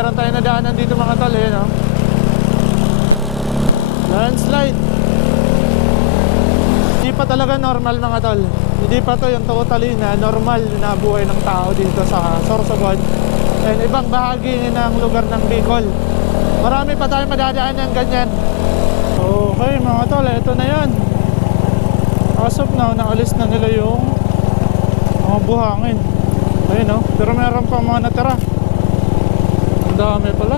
meron tayong nadaanan dito mga tol, eh, no? Landslide. Hindi pa talaga normal mga tol. Hindi pa to yung totally na normal na buhay ng tao dito sa Sorsogon and ibang bahagi ng lugar ng Bicol. Marami pa tayong madadaan ng ganyan. Okay mga tol, ito na yan. As of now, naalis na nila yung mga buhangin. Ayun, no? Pero meron pa mga natira. Ang dami pala.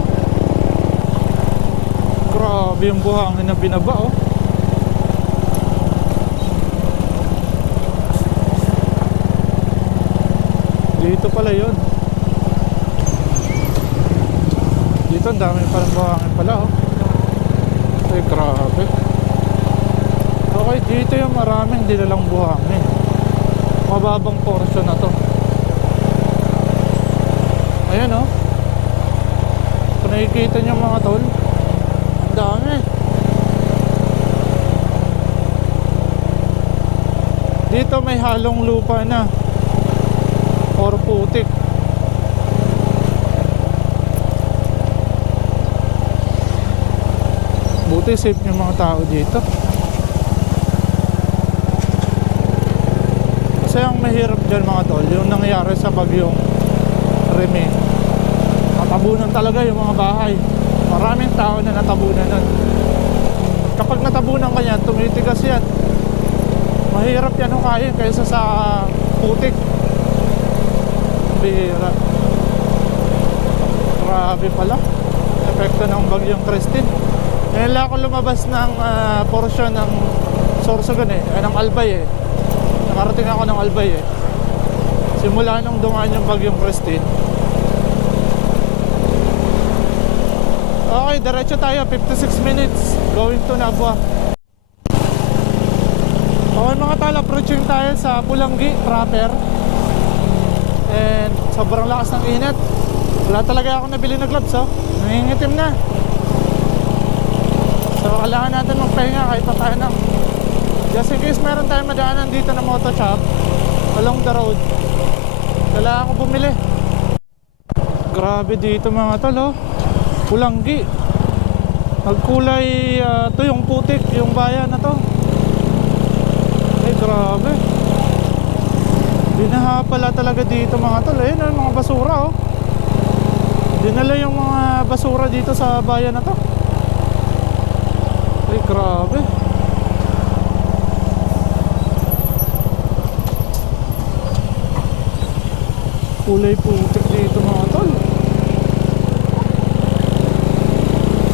Grabe yung buhangin na binaba, oh. Dito pala yun. Dito ang dami parang buhangin pala, oh. Ay, grabe. Okay, dito yung maraming dilalang buhangin. Mababang portion na to. Ayan, oh. Kung nakikita nyo mga tol, ang dami. Dito may halong lupa na or putik. Buti safe yung mga tao dito. Kasi ang mahirap dyan mga tol, yung nangyari sa bagyong Remy, natabunan talaga yung mga bahay. Maraming tao na natabunan nun. Kapag natabunan ka yan, tumitigas yan. Mahirap yan hukayin kaysa sa putik. Bihira. Grabe pala epekto ng bagyong Christine. Ngayon lang ako lumabas ng portion ng Sorsogon, eh, ng Albay, eh. Nakarating ako ng Albay, eh. Simula nung dumaan yung bagyong Christine. Okay, diretso tayo, 56 minutes going to Nabua. Okay mga tol, approaching tayo sa Pulanggi proper. And sobrang lakas ng init. Wala talaga ako nabili na gloves, oh. Nangingitim na. So kailangan natin magpahinga kahit pa tayo na. Just in case meron tayong madaanan dito na moto shop along the road, kailangan ko bumili. Grabe dito mga tol, oh. Pulanggi. Nagkulay to yung putik, yung bayan na to. Ay grabe. Binaha pala talaga dito mga tol. Ayun, yung mga basura, oh. Dinala yung mga basura dito sa bayan na to. Ay grabe. Kulay putik dito mga tol.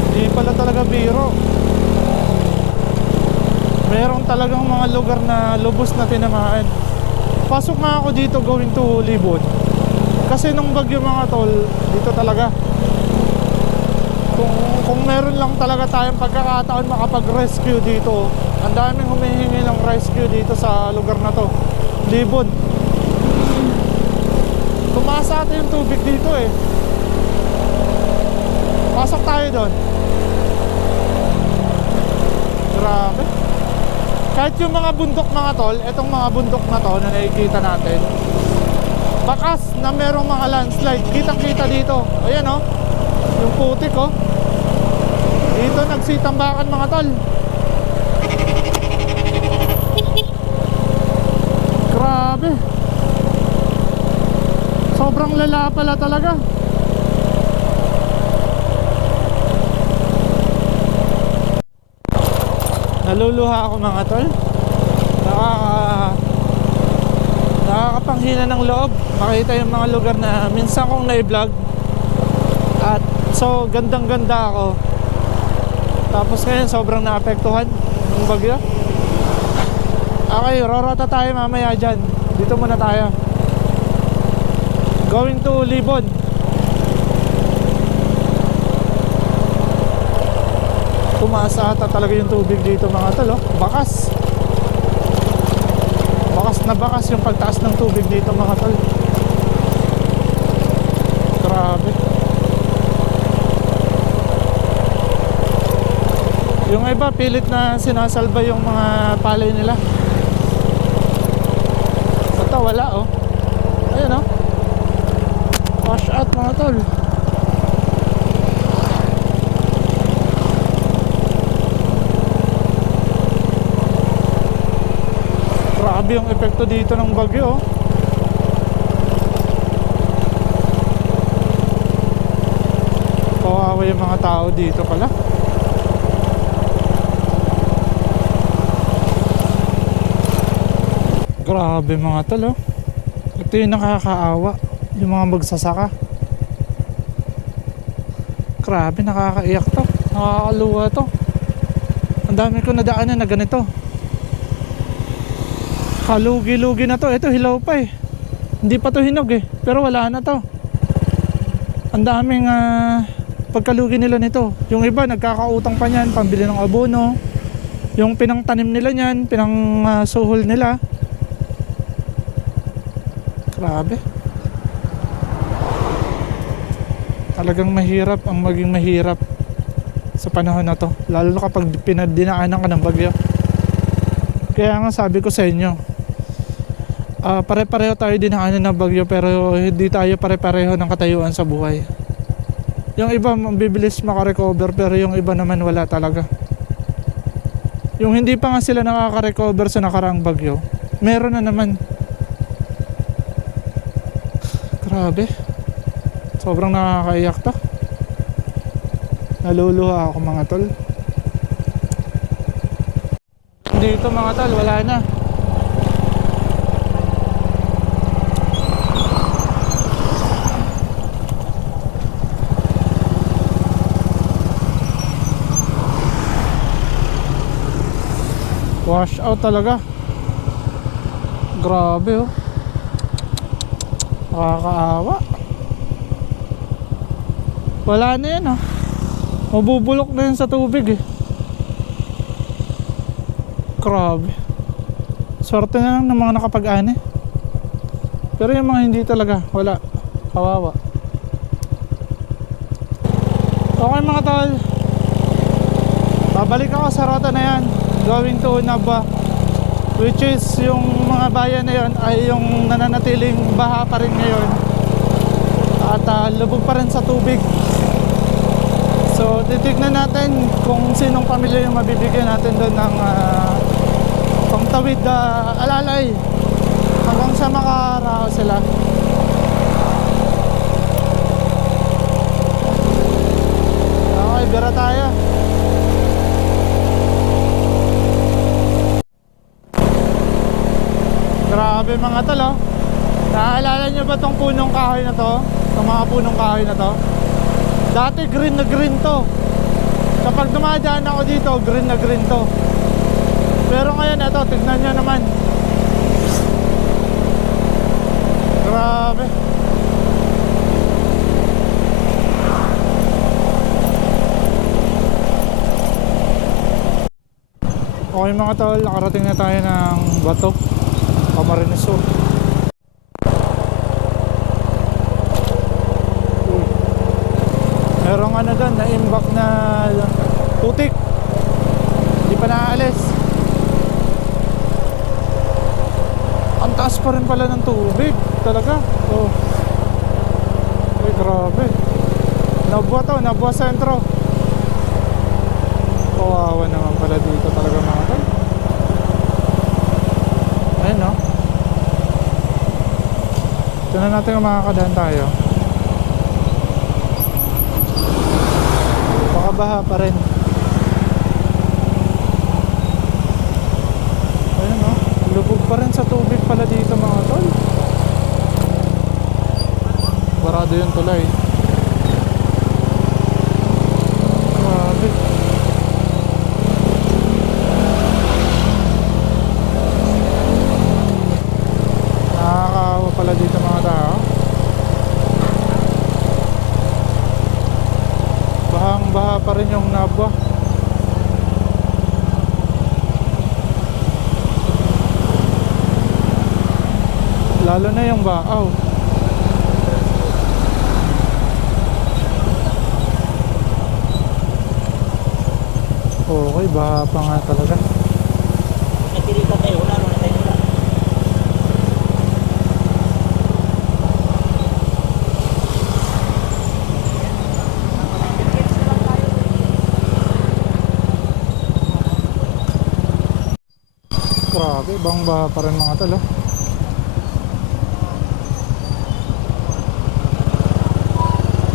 Hindi pala talaga biro. Meron talagang mga lugar na lubos na tinamaan. Pasok nga ako dito going to Libon. Kasi nung bagyo mga tol, dito talaga. Kung meron lang talaga tayong pagkakataon makapag-rescue dito, ang daming humihingi ng rescue dito sa lugar na to, Libon. Tumaas natin yung tubig dito, eh. Pasok tayo doon. Grabe. Kahit yung mga bundok mga tol, etong mga bundok na to na nakikita natin, bakas na merong mga landslide. Kitang kita dito. Ayan, oh. Yung putik, oh. Dito nagsitambakan mga tol. Grabe. Sobrang lala pala talaga. Naluluha ako mga tol. Nakakapanghina ng loob makita yung mga lugar na minsan kong na-vlog. At so gandang ganda ako. Tapos ngayon sobrang naapektuhan ng bagyo. Okay, rorota tayo mamaya dyan. Dito muna tayo. Going to Libon. Tumaas ata talaga yung tubig dito mga tol, oh. Bakas. Bakas na bakas yung pagtaas ng tubig dito mga tol. Grabe. Yung iba pilit na sinasalba yung mga palay nila. Ito wala, oh. Ayun, oh. Wash out mga tol. yung epekto dito ng bagyo. Kawawa yung mga tao dito pala. Grabe mga tol, oh. Ito yung nakakaawa, yung mga magsasaka. Grabe, nakakaiyak to, nakakaluwa to. Ang dami ko nadaanan na ganito. Kalugi-lugi na to. Ito hilaw pa eh. Hindi pa to hinog eh, pero wala na to. Ang daming pagkalugi nila nito. Yung iba nagkakautang pa niyan, pambili ng abono. Yung pinangtanim nila niyan, suhol nila. Grabe. Talagang mahirap ang maging mahirap sa panahon na to, lalo na kapag pinadinaanan ka ng bagyo. Kaya nga sabi ko sa inyo, pare-pareho tayo dinaanan ng bagyo, pero hindi tayo pare-pareho ng katayuan sa buhay. Yung iba mabibilis makarecover, pero yung iba naman wala talaga. Yung hindi pa nga sila nakaka-recover sa nakaraang bagyo, meron na naman. Grabe, sobrang nakakaiyak to. Naluluha ako mga tol. Dito mga tol, wala na. Wash out talaga. Grabe oh. Nakakaawa. Wala na yan oh. Mabubulok na yan sa tubig eh. Grabe. Swerte na lang ng mga nakapag-ani. Pero yung mga hindi talaga, wala. Kawawa. Okay mga tol, babalik ako sa rota na yan, going to Nabwa, which is yung mga bayan na yun ay yung nananatiling baha pa rin ngayon at lubog pa rin sa tubig. So titignan natin kung sinong pamilya yung mabibigyan natin doon ng pangtawid alalay hanggang sa makaraos sila. Okay, bira tayo. Grabe mga tol oh. Naaalala nyo ba tong punong kahoy na to? Itong mga punong kahoy na to? Dati green na green to. Kapag dumadaan ako dito, green na green to. Pero ngayon ito, tignan nyo naman. Grabe. Okay mga tol, nakarating na tayo ng Bato, Camarines Sur. Merong ano doon, na-imbak na putik. Hindi pa naaalis. Ang taas pa rin pala ng tubig. Talaga. Oh. Ay, grabe. Nabwa to, Nabwa Sentro. Kawawa naman pala dito talaga mga tol. Ayun no. Ito na natin kung makakadaan tayo. Baha pa rin. Ayun o, lubog pa rin sa tubig pala dito mga tol. Barado yung tulay. Grabe. Nakakaawa pala dito mga tao. Bahang-baha pa rin yung Nabwa. Lalo na yung Baaw. Okay, baha pa nga talaga. Grabe. Grabe, bang baha pa rin mga tol, oh.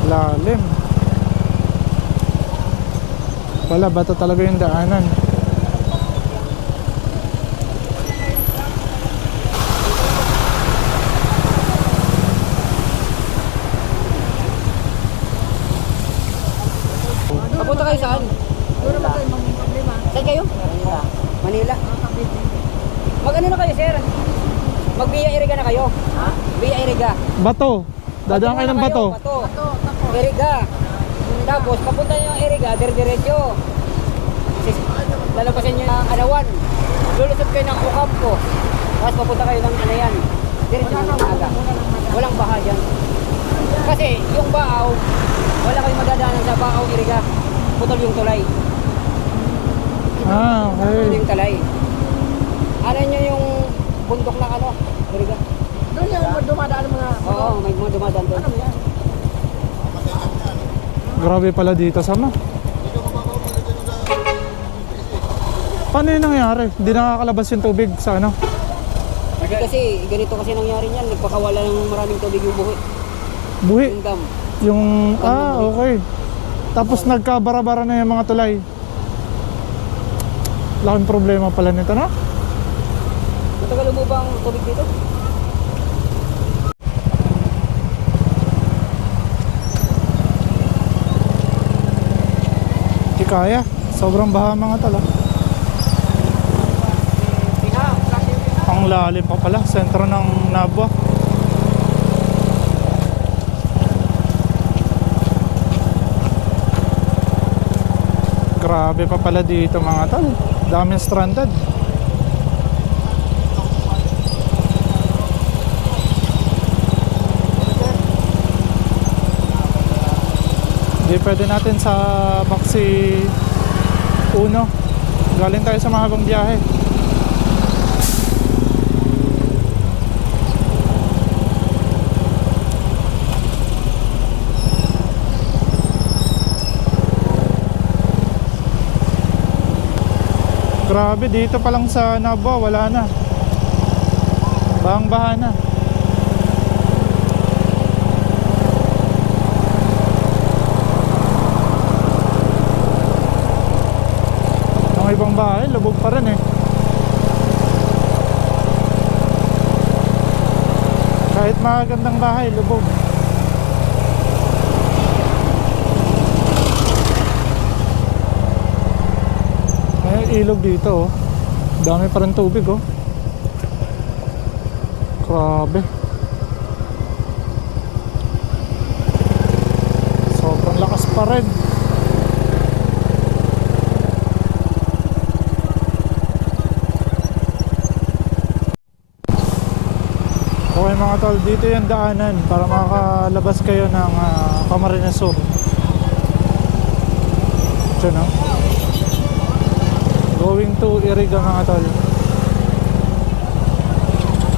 Lalim. Wala, bato talaga yung daanan. Papunta kayo saan? Saan kayo? Manila. Mag-ano na kayo, sir? Mag-Via Iriga na kayo? Ha? Via Iriga. Bato. Dadaan kayo ng bato. Bato. Iriga. Tapos, papunta nyo yung Iriga, dire-diretso. Lalabasan nyo ng Anawan. Lulusot kayo ng Ocampo. Tapos papunta kayo ng Anayan. Diretso ng Aga. Walang baha dyan. Kasi, yung Baaw, wala kayong madadaanan sa Baaw, Iriga. Putol yung tulay. Ah, okay. Putol yung tulay. Ano nyo yung bundok na ano? Iriga. Doon yung dumadaan mga... Oo, may mga dumadaan doon. Ano yan? Grabe pala dito sama. Paano yung nangyari? Hindi nakakalabas yung tubig sa ano? Kasi ganito kasi nangyari niyan. Nagpakawala ng maraming tubig yung buhi. Buhi? Yung dam. Yung... Ah, okay. Tapos nagkabara-bara na yung mga tulay. Laking problema pala nito, no? Matagal mo bang tubig dito? Hindi kaya. Sobrang baha mga tala. Ang lalim pa pala. Sentro ng Nabua. Grabe pa pala dito mga tol. Daming stranded. Hindi pwede natin sa Baxi 1. Galing tayo sa mahabang biyahe. Grabe, dito pa lang sa Nabua, wala na. Bahang-baha na. Ang ibang bahay, lubog pa rin eh. Kahit magandang bahay, lubog. Ilog dito, oh. Dami pa rin tubig, oh. Grabe. Sobrang lakas pa rin. Okay mga tol, dito yung daanan para makakalabas kayo ng Camarines Sur. Diyan, oh. Going to Iriga mga tol.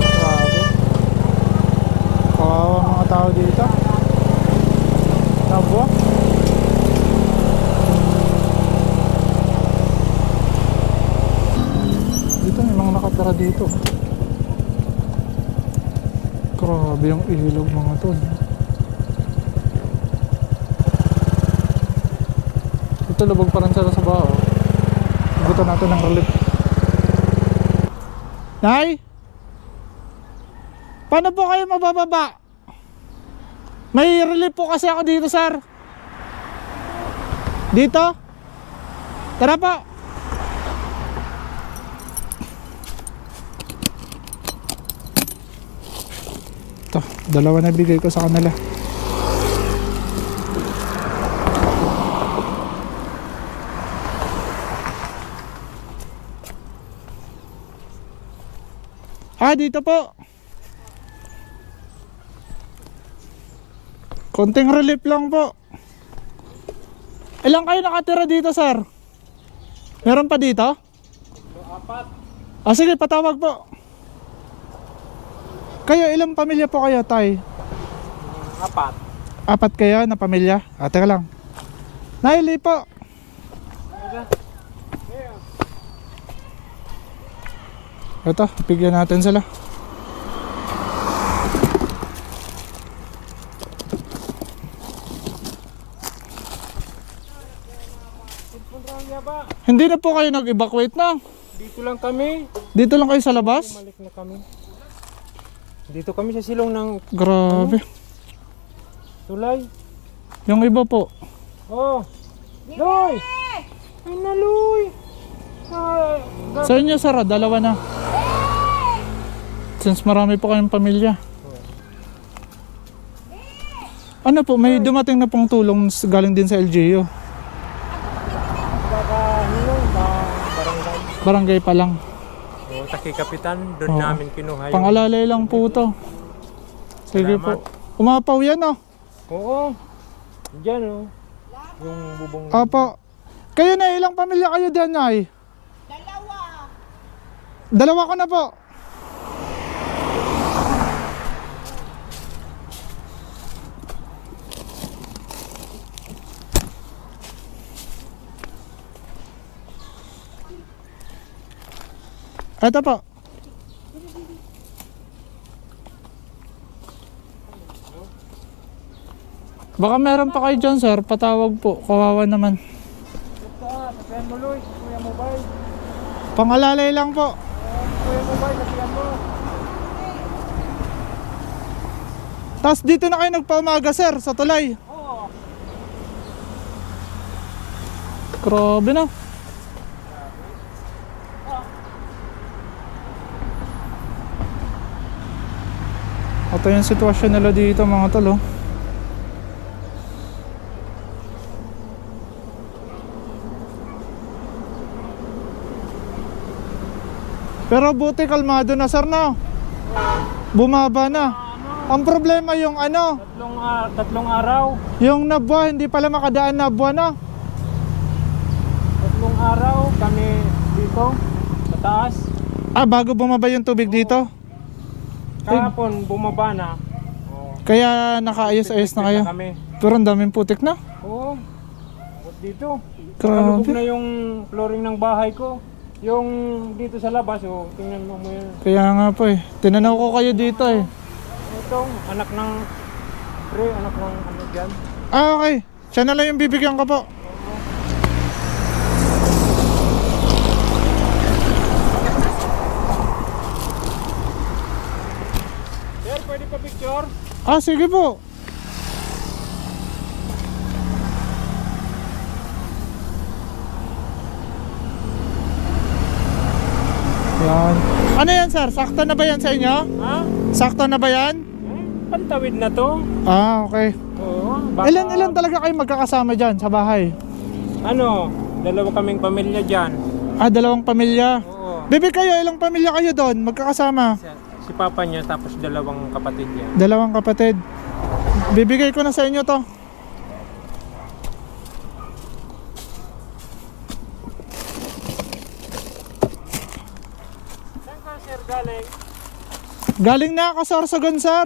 Grabe. Kawawa mga tao dito. Nabua. Dito may mga nakatara dito. Grabe yung ilog mga tol. Ito lubog pa rin sila sa bao. Buto natin ng relief. Nay? Paano po kayo mabababa? May relief po kasi ako dito, sir. Dito? Tara po. Ito, dalawa na bigay ko sa kanila. Dito po. Konting relief lang po. Ilang kayo nakatira dito, sir? Meron pa dito? 4. Sige, patawag po. Kayo, ilang pamilya po kayo, tay? 4. 4 kayo na pamilya? Teka lang. Naili po. Ito, bigyan natin sila. Hindi na po kayo nag-evacuate na. Dito lang kami. Dito lang kayo sa labas? Bumalik na kami. Dito kami sa silong ng Grabe. tulay. Yung iba po. Oh. Loy! Ay na, Loy! Ah, Sa inyo, sir, dalawa na. Since marami po kayong pamilya. Ano po, may dumating na pong tulong galing din sa LGU. Hinong ba barangay? Barangay pa lang. Oh, Taki Kapitan, doon Oo. namin kinuha yung... Pangalalay lang po to. Sige Salamat. po. Umapaw yan, oh. Oo. Diyan oh. Yung bubong... Apo. Kayo na, ilang pamilya kayo dyan, Nay? Dalawa ko na po. Ito po. Baka meron pa kayo dyan, sir. Patawag po. Kawawa naman. Sabihan mo, Loy. Kuya Mobile. Pangalalay lang po. Kuya Mobile, sabihan mo. Tapos dito na kayo nagpaumaga, sir, sa tulay. Oo. Grabe na. Ito yung sitwasyon nila dito, mga tol, oh. Pero buti kalmado na, sir, na. Bumaba na. Ang problema yung ano, Tatlong araw. yung nabwa, hindi pala makadaan nabwa na. Tatlong araw kami dito sa taas. Ah, bago bumaba yung tubig dito. Kahapon bumaba na. Oo. Kaya nakaayos-ayos na kayo. Kami. Pero ang daming putik na. Oo. Dito. Grabe. Kalubog na yung flooring ng bahay ko. Yung dito sa labas, oh, tingnan mo yan. Kaya nga po eh. Tinanaw ko kayo dito eh. Itong anak ng anak ng ano dyan. Ah, okay. Siya na lang yung bibigyan ko po. Sir, pwede pa picture? Ah, sige po. Yan. Ano yan, sir? Sakto na ba yan sa inyo? Ha? Sakto na ba yan? Pantawid na to. Ah, okay. Oo. Ilan talaga kayo magkakasama dyan sa bahay? Ano, dalawa kaming pamilya dyan. Ah, dalawang pamilya. Oo. Bebe kayo, ilang pamilya kayo doon magkakasama? Si papa niya tapos dalawang kapatid niya. Dalawang kapatid. Bibigay ko na sa inyo to. Saan ka, sir, galing? Galing na ako sa Sorsogon, sir.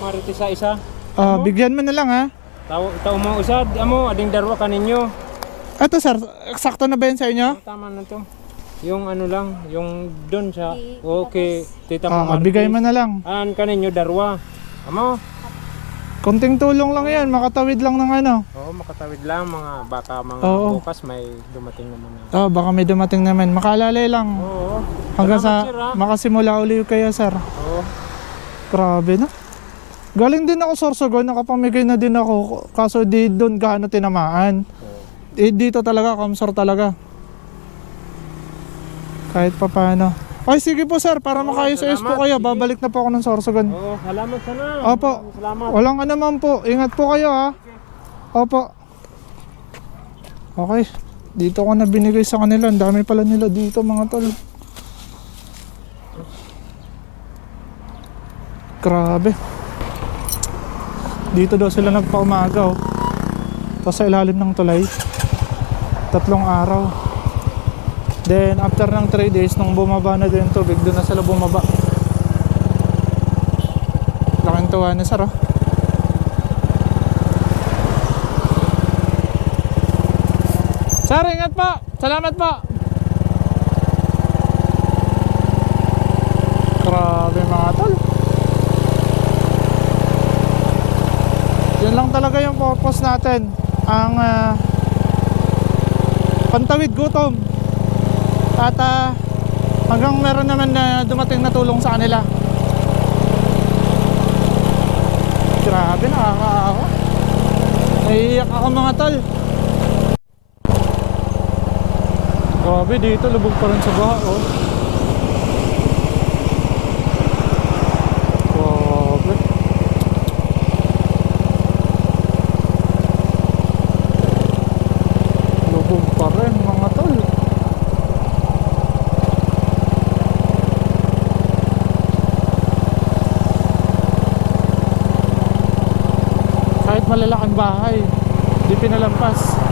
Mariti sa isa. Ah, bigyan mo na lang, ha. Tao mo usad, amo ading darwa kaninyo. Ito, sir, sakto na ba yan sa inyo? Tama na to. Yung ano lang, yung doon sa okay, tita mo Ah, bigay mo na lang. An kaninyo darwa. Amo? Konting tulong lang yan, makatawid lang ng ano. Oo, makatawid lang mga baka mga Oo. bukas may dumating naman. Oh, baka may dumating naman. Makaalalay lang. Oo. Hanggang Salamat, sa sir, ha? makasimula uli kayo, sir. Oo. Grabe na. Galing din ako Sorsogon, nakapamigay na din ako. Kaso di doon gaano tinamaan. Eh, dito talaga, kamsor talaga. Kahit pa paano. Ay, sige po, sir, para makayos-ayos po salamat. kayo. Sige. Babalik na po ako ng Sorsogon. Oo, salamat sana. Opo. Salamat. Walang ano man po. Ingat po kayo, ha. Opo. Okay. Dito ko na binigay sa kanila. Ang dami pala nila dito, mga tol. Grabe. Dito daw sila nagpaumaga, oh. Tapos sa ilalim ng tulay. 3 araw. Then after ng 3 days, nung bumaba na din yung tubig, doon na sila bumaba. Laking tuwa na, sir, oh. Sir, ingat po. Salamat po. Grabe mga tol. Yun lang talaga yung purpose natin. Ang pantawid gutom. At hanggang meron naman na dumating na tulong sa kanila. Grabe, nakakaawa. Naiiyak ako mga tol. Grabe, dito lubog pa rin sa baha, oh. Grabe. Lubog pa rin mga tol. Kahit malalaking bahay, di pinalampas.